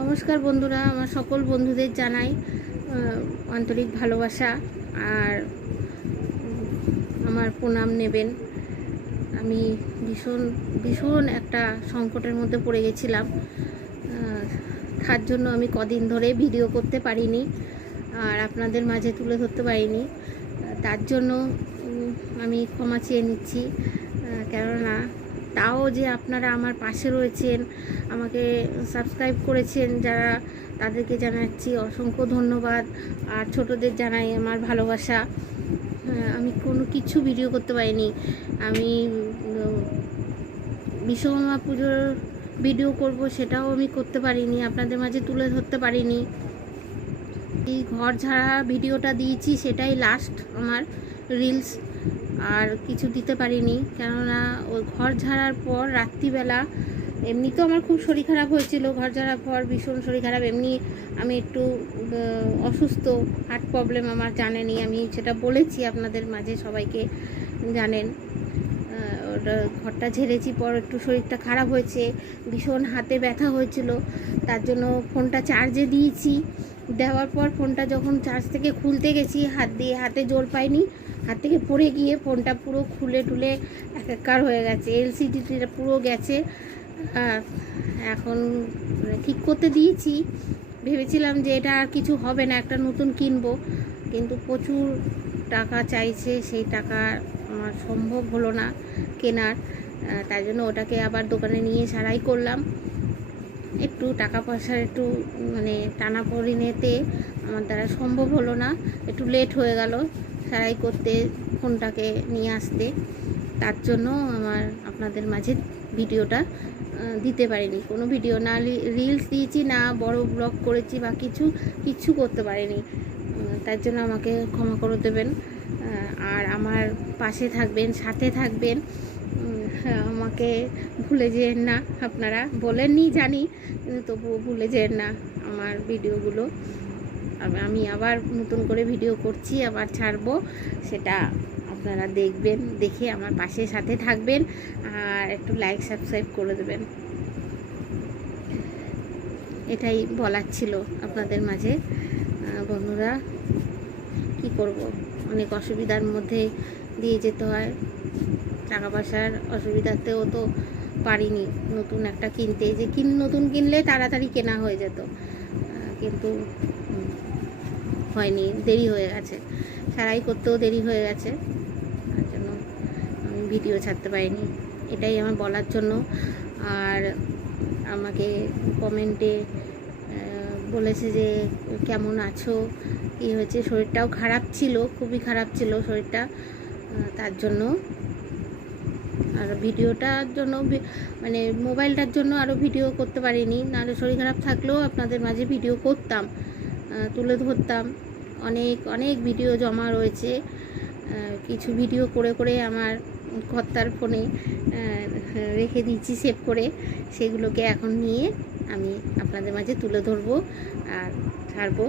নমস্কার বন্ধুরা, আমার সকল বন্ধুদের জানাই আন্তরিক ভালোবাসা আর আমার প্রণাম নেবেন। আমি ভীষণ ভীষণ একটা সংকটের মধ্যে পড়ে গেছিলাম, তার জন্য আমি কদিন ধরে ভিডিও করতে পারিনি আর আপনাদের মাঝে তুলে ধরতে পারিনি। তার জন্য আমি ক্ষমা চেয়ে নিচ্ছি, কেননা তাও যে আপনারা আমার পাশে রয়েছেন, আমাকে সাবস্ক্রাইব করেছেন যারা, তাদেরকে জানাচ্ছি অসংখ্য ধন্যবাদ। আর ছোটদের জানাই আমার ভালোবাসা। আমি কোনো কিছু ভিডিও করতে পারিনি। আমি বিশ্বকর্মা পুজোর ভিডিও করব সেটাও আমি করতে পারিনি, আপনাদের মাঝে তুলে ধরতে পারিনি। এই ঘর ঝাড়া ভিডিওটা দিয়েছি, সেটাই লাস্ট আমার রিলস, আর কিছু দিতে পারিনি। কেননা ওই ঘর ঝাড়ার পর রাত্রিবেলা এমনি তো আমার খুব শরীর খারাপ হয়েছিল, ঘর ঝাড়ার পর ভীষণ শরীর খারাপ। এমনি আমি একটু অসুস্থ, হার্ট প্রবলেম আমার, জানেনই, আমি সেটা বলেছি আপনাদের মাঝে, সবাইকে জানেন। ওটা ঘরটা ঝেড়েছি পর একটু শরীরটা খারাপ হয়েছে, ভীষণ হাতে ব্যথা হয়েছিল, তার জন্য ফোনটা চার্জে দিয়েছি। দেওয়ার পর ফোনটা যখন চার্জ থেকে খুলতে গেছি, হাতে জোর পাইনি, হাত থেকে পড়ে গিয়ে ফোনটা পুরো খুলে টুলে একাকার হয়ে গেছে, এলসিডিটা পুরো গেছে। এখন ঠিক করতে দিয়েছি, ভেবেছিলাম যে এটা আর কিছু হবে না, একটা নতুন কিনবো, কিন্তু প্রচুর টাকা চাইছে, সেই টাকা আমার সম্ভব হলো না কেনার। তাই জন্য ওটাকে আবার দোকানে নিয়ে সারাই করলাম। একটু টাকা পয়সার একটু টানা পড়িনেতে আমার দ্বারা সম্ভব হলো না, একটু লেট হয়ে গেল সারাই করতে, ফোনটাকে নিয়ে আসতে। তার জন্য আমার আপনাদের মাঝে ভিডিওটা দিতে পারিনি, কোনো ভিডিও না রিলস দিয়েছি, না বড় ব্লগ করেছি বা কিছু করতে পারিনি। তার জন্য আমাকে ক্ষমা করে দেবেন আর আমার পাশে থাকবেন, সাথে থাকবেন। আমাকে ভুলে যেন না, আপনারা বলেননি জানি, কিন্তু তবুও ভুলে যেন না আমার ভিডিওগুলো। আমি আবার নতুন করে ভিডিও করছি, আবার ছাড়বো, সেটা আপনারা দেখবেন, দেখে আমার পাশে সাথে থাকবেন আর একটু লাইক সাবস্ক্রাইব করে দেবেন। এটাই বলার ছিল আপনাদের মাঝে। বন্ধুরা, কি করব, অনেক অসুবিধার মধ্যে দিয়ে যেতে হয়, টাকা পয়সার অসুবিধাতেও তো পারিনি নতুন একটা কিনতে, যে নতুন কিনলে তাড়াতাড়ি কেনা হয়ে যেত, কিন্তু হয়নি, দেরি হয়ে গেছে, সারাই করতেও দেরি হয়ে গেছে, তার জন্য আমি ভিডিও ছাড়তে পারিনি। এটাই আমার বলার জন্য। আর আমাকে কমেন্টে বলেছে যে কেমন আছো, কী হয়েছে, শরীরটাও খারাপ ছিল, খুবই খারাপ ছিল শরীরটা, তার জন্য। আর ভিডিওটার জন্য মোবাইলটার জন্য আরও ভিডিও করতে পারিনি, নাহলে শরীর খারাপ থাকলেও আপনাদের মাঝে ভিডিও করতাম, তুলে ধরতাম। অনেক ভিডিও জমা রয়েছে, কিছু ভিডিও করে করে আমার কর্তার ফোনে রেখে দিয়েছি সেভ করে, সেগুলোকে এখন নিয়ে আমি আপনাদের মাঝে তুলে ধরবো আর ছাড়বো,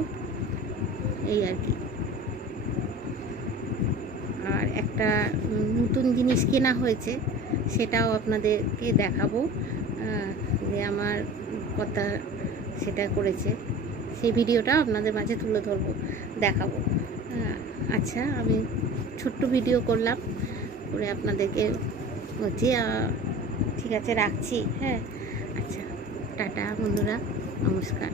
এই আর কি। আর একটা নতুন জিনিস কেনা হয়েছে, সেটাও আপনাদেরকে দেখাবো, যে আমার কথা সেটা করেছে, সেই ভিডিওটা আপনাদের মাঝে তুলে ধরবো, দেখাবো। আচ্ছা, আমি ছোট্ট ভিডিও করলাম, করে আপনাদেরকে বলছি। ঠিক আছে, রাখছি। হ্যাঁ, আচ্ছা, টাটা বন্ধুরা, নমস্কার।